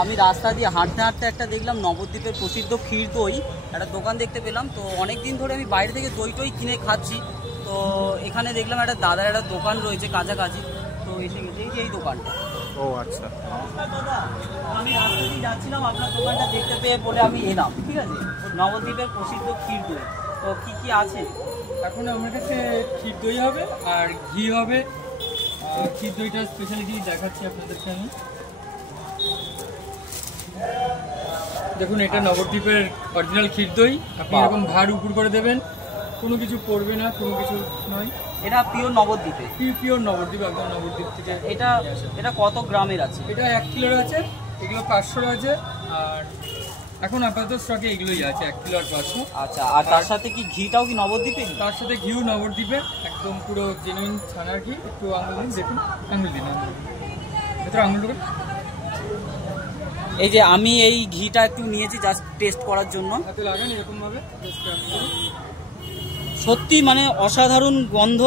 আমি রাস্তা দিয়ে হাঁটতে হাঁটতে একটা দেখলাম নবদ্বীপের প্রসিদ্ধ ক্ষীর দই একটা দোকান দেখতে পেলাম। তো অনেক দিন ধরে আমি বাইরে থেকে দই টই কিনে খাচ্ছি। তো এখানে দেখলাম একটা দাদার একটা দোকান রয়েছে কাছাকাছি, তো এসে গেছে এই যে এই দোকানটা। ও আচ্ছা, দাদা আমি রাস্তা দিয়ে যাচ্ছিলাম, আপনার দোকানটা দেখতে পেয়ে বলে আমি এলাম। ঠিক আছে, নবদ্বীপের প্রসিদ্ধ ক্ষীর দই তো কি কি আছে? এখন আমার কাছে ক্ষীর দই হবে আর ঘি হবে। ক্ষীর দইটার স্পেশালিটি দেখাচ্ছি আপনাদেরকে আমি। দেখুন, এটা নবদ্বীপের অরিজিনাল ক্ষীর দই। আপনি এরকম ভাড় উপর করে দেবেন, কোনো কিছু পড়বে না, কোনো কিছু নয়। এটা পিওর নবদ্বীপে? পিওর নবদ্বীপ, একদম নবদ্বীপ থেকে। এটা কত গ্রামের আছে? এটা 1 কিলোর আছে, এগুলো 500 আছে। আর এখন আপাতত স্টকে এগুলোই আছে, 1 কিলো আর 500। আচ্ছা, আর তার সাথে কি ঘিটাও কি নবদ্বীপের? তার সাথে ঘিও নবদ্বীপের, একদম পুরো জেনুইন ছানার ঘি। একটু আঙুল দিন, দেখুন, আঙুল দিন, ভেতরে আঙুল ঢুকে। এই যে আমি এই ঘিটা একটু নিয়েছি জাস্ট টেস্ট করার জন্য। হাতে লাগান এরকম ভাবে, সত্যি মানে অসাধারণ গন্ধ,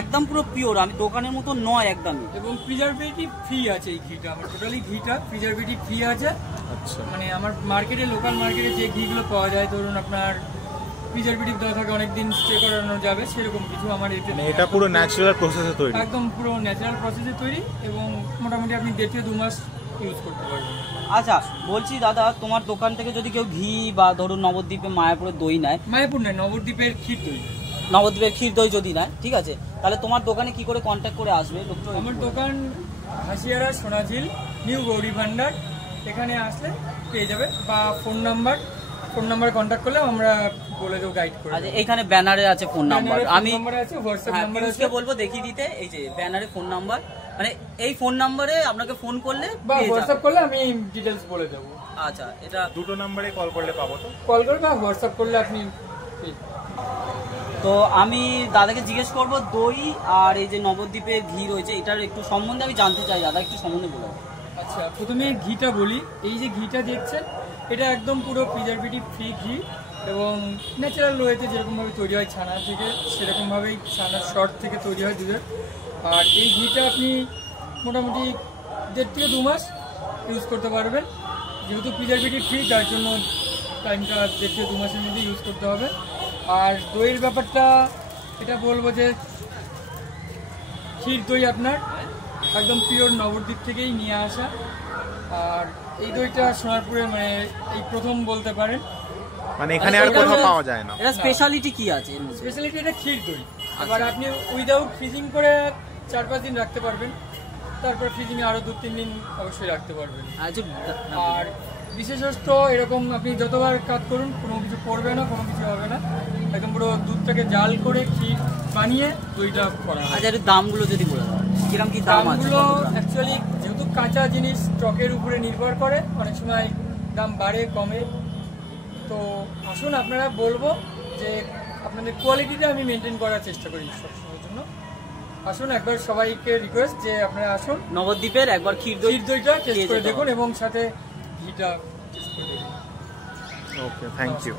একদম পুরো পিওর, আমি দোকানের মতো নয় একদমই। এবং প্রিজারভেটিভ ফ্রি আছে এই ঘিটা, আমার টোটালি ঘিটা প্রিজারভেটিভ ফ্রি আছে। আচ্ছা, মানে আমার মার্কেটে, লোকাল মার্কেটে যে ঘিগুলো পাওয়া যায়, ধরুন আপনার প্রিজারভেটিভ দেওয়া থাকে, অনেকদিন স্টে করানো যাবে, সেরকম কিছু আমার এতে। এটা পুরো ন্যাচারাল প্রসেসে তৈরি? একদম পুরো ন্যাচারাল প্রসেসে তৈরি, এবং মোটামুটি আপনি 1.5 থেকে 2 মাস ইউজ করতে পারবেন। আচ্ছা বলছি দাদা, তোমার দোকান থেকে যদি কেউ ঘি বা ধরুন নবদ্বীপে মায়াপুরের দই নেয়, মায়াপুর নয়, নবদ্বীপের ক্ষীর দই, নবদ্বীপের ক্ষীর দই যদি নেয়, ঠিক আছে, তাহলে তোমার দোকানে কি করে কন্ট্যাক্ট করে আসবে লোকটা? আমার দোকান হাসিয়ারা সোনাঝিল নিউ গৌরী ভান্ডার, এখানে আসলে পেয়ে যাবে। বা ফোন নাম্বার কন্ট্যাক্ট করলে আমরা বলে দেবো, গাইড করে। আচ্ছা, এইখানে ব্যানারে আছে ফোন নাম্বার, আমি হোয়াটসঅ্যাপ নাম্বার আছে, বলবো দেখিয়ে দিতে। এই যে ব্যানারে ফোন নাম্বার, মানে এই ফোন নাম্বারে আপনাকে ফোন করলে বা হোয়াটসঅ্যাপ করলে আমি ডিটেলস বলে দেবো। আচ্ছা, এটা দুটো নাম্বারে কল করলে পাবো? তো কল করবে বা হোয়াটসঅ্যাপ করলে আপনি। তো আমি দাদাকে জিজ্ঞেস করবো দই আর এই যে নবদ্বীপের ঘি রয়েছে, এটার একটু সম্বন্ধে আমি জানতে চাই, দাদা একটু সম্বন্ধে বলুন। আচ্ছা, প্রথমে ঘিটা বলি। এই যে ঘিটা দেখছেন, এটা একদম পুরো প্রিজারভেটিভ ফ্রি ঘি, এবং ন্যাচারাল ওয়েতে যেরকমভাবে তৈরি হয় ছানা থেকে, সেরকমভাবেই ছানার শর্ট থেকে তৈরি হয় দুধের। আর এই ঘিটা আপনি মোটামুটি 1.5 থেকে 2 মাস ইউজ করতে পারবেন। যেহেতু প্রিজারভেটিভ ফ্রি, তার জন্য টাইমটা 1.5 থেকে 2 মাসের মধ্যে ইউজ করতে হবে। আর দইয়ের ব্যাপারটা এটা বলবো যে ক্ষীর দই আপনার একদম পিওর নবদ্বীপ থেকেই নিয়ে আসা। আর এই দইটা সোনারপুরে মানে এই প্রথম বলতে পারেন, মানে এখানে আর কোথাও পাওয়া যায় না। এটা স্পেশালিটি কি আছে? স্পেশালিটি এটা ক্ষীর দই। এবার আপনি উইদাউট ফ্রিজিং করে 4-5 দিন রাখতে পারবেন, তারপর ফ্রিজিংয়ে আরও 2-3 দিন অবশ্যই রাখতে পারবেন। আর বিশেষত এরকম আপনি যতবার কাজ করুন, কোনো কিছু পড়বে না, কোনো কিছু হবে না। একদম পুরো দুধটাকে জাল করে ক্ষীর বানিয়ে দইটা করা। আচ্ছা, এর দামগুলো যদি বলে দাও, কিরকম কি দাম আছে? দামগুলো অ্যাকচুয়ালি যেহেতু কাঁচা জিনিস স্টকের উপরে নির্ভর করে, অনেক সময় দাম বাড়ে কমে। তো আসুন, আপনারা বলবো যে আপনাদের কোয়ালিটিটা আমি মেনটেন করার চেষ্টা করি সবসময়ের জন্য। আসুন, একবার সবাইকে রিকোয়েস্ট যে আপনারা আসুন, নবদ্বীপের একবার ক্ষীর দইটা টেস্ট করে দেখুন, এবং সাথে ঘিটা টেস্ট করে দেখুন। ওকে, থ্যাংক ইউ।